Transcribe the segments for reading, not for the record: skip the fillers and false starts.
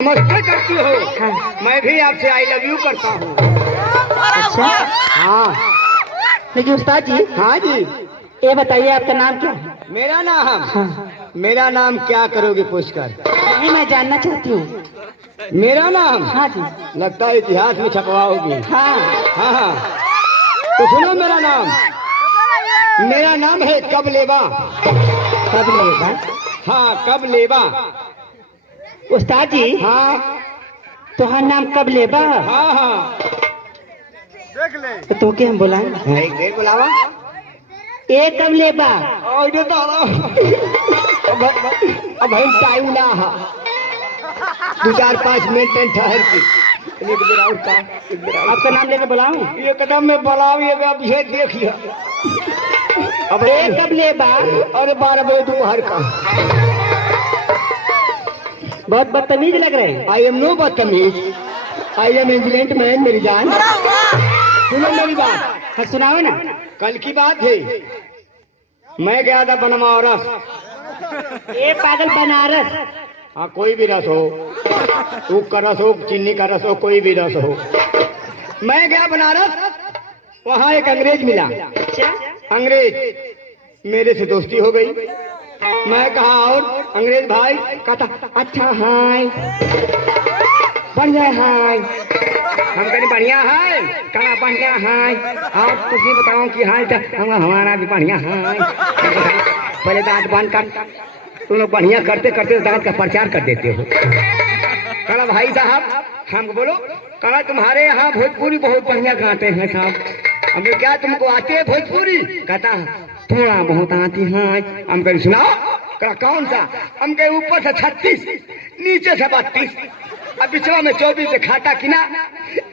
नमस्ते करती हो। हाँ। मैं भी आपसे आई लव यू करता हूँ। अच्छा। हाँ लेकिन उस्ताद जी, हाँ जी। ये बताइए आपका नाम क्या है? मेरा नाम हाँ। मेरा नाम क्या करोगे पूछकर? नहीं, मैं जानना चाहती हूँ। मेरा नाम हाँ जी। लगता है इतिहास में छपवाओगी। हाँ। हाँ हाँ, तो सुनो मेरा नाम है कबलेबा। कब लेगा? हाँ कबलेबा। उस्ताद जी, हाँ तुम्हारा नाम कब लेबा? हाँ हाँ। तो के हम बुलाएं? एक देर बुलावा। ए कब लेबा? और ये तो अब भाई टाइम ना है। 2-4-5 मिनट ठहर के एक बेर और का एक बेर और। आपका नाम लेके बुलाऊं? ये कदम में बुलाओ, ये अब ये देखिए। अब ए कब लेबा? और 12 बजे दोपहर का। बहुत बदतमीज लग रहे हैं। आई एम नो बदतमीज, आई एम एंजलेंट मैन मेरी जान। सुनो मेरी बात। हाँ, सुनाओ ना। कल की बात है, मैं गया था बनवारस। ए पागल, बनारस? हाँ कोई भी रस हो, ऊख का रस हो, चीनी का रस हो, कोई भी रस हो। मैं गया बनारस, वहाँ एक अंग्रेज मिला। अच्छा। अंग्रेज मेरे से दोस्ती हो गई। मैं कहा और अंग्रेज भाई, कहता अच्छा हाय बढ़िया हाय। हम कहीं बढ़िया है, कहा बढ़िया हाय। और तुझे बताओ कि हाय हमारा भी बढ़िया हाय। पहले दांत बंद कर, तुम लोग बढ़िया करते करते दांत का प्रचार कर देते हो। कहा भाई साहब हमको बोलो। कहा तुम्हारे यहाँ भोजपुरी बहुत बढ़िया गाते हैं साहब। हमने क्या तुमको आती है भोजपुरी? कहता थोड़ा बहुत आती है। हम कहीं सुनाओ। कहा कौन सा? हम कहे ऊपर से 36, नीचे से 32, अब बिचवा में 24 खाता कि ना।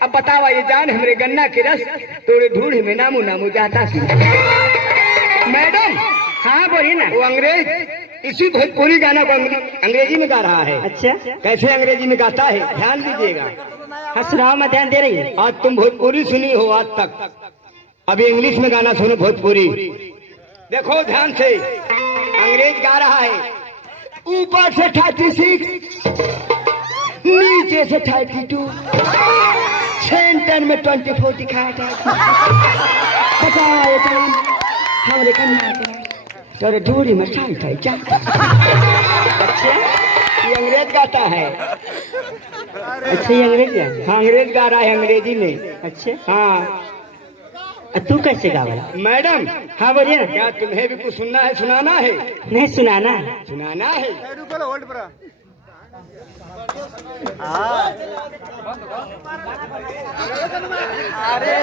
अब बतावा ये जान हमरे गन्ना के रस तोरे धूल में नामू नामू जाता कि। मैडम हाँ बोलिए ना। वो अंग्रेज इसी भोजपुरी गाना को अंग्रेजी में गा रहा है। अच्छा। कैसे अंग्रेजी में गाता है ध्यान दीजिएगा। हाँ सुनाओ, मैं ध्यान दे रही हूँ। आज तुम भोजपुरी सुनी हो आज तक, अभी इंग्लिश में गाना सुनो भोजपुरी। देखो ध्यान से, अंग्रेज गा रहा है ऊपर से 36, नीचे से 32, सेंटर में 24 दिखाया था। बताओ जान हमारे कन्या तेरे दूरी में शांत है क्या? अच्छा। ये अंग्रेज गाता है। अच्छा, ये अंग्रेज है? हाँ अंग्रेज गा रहा है अंग्रेजी में। अच्छा। हाँ तू कैसे गावला? मैडम हाँ बोलिए ना। क्या तुम्हें भी कुछ सुनना है, सुनाना है? नहीं सुनाना। सुनाना है। अरे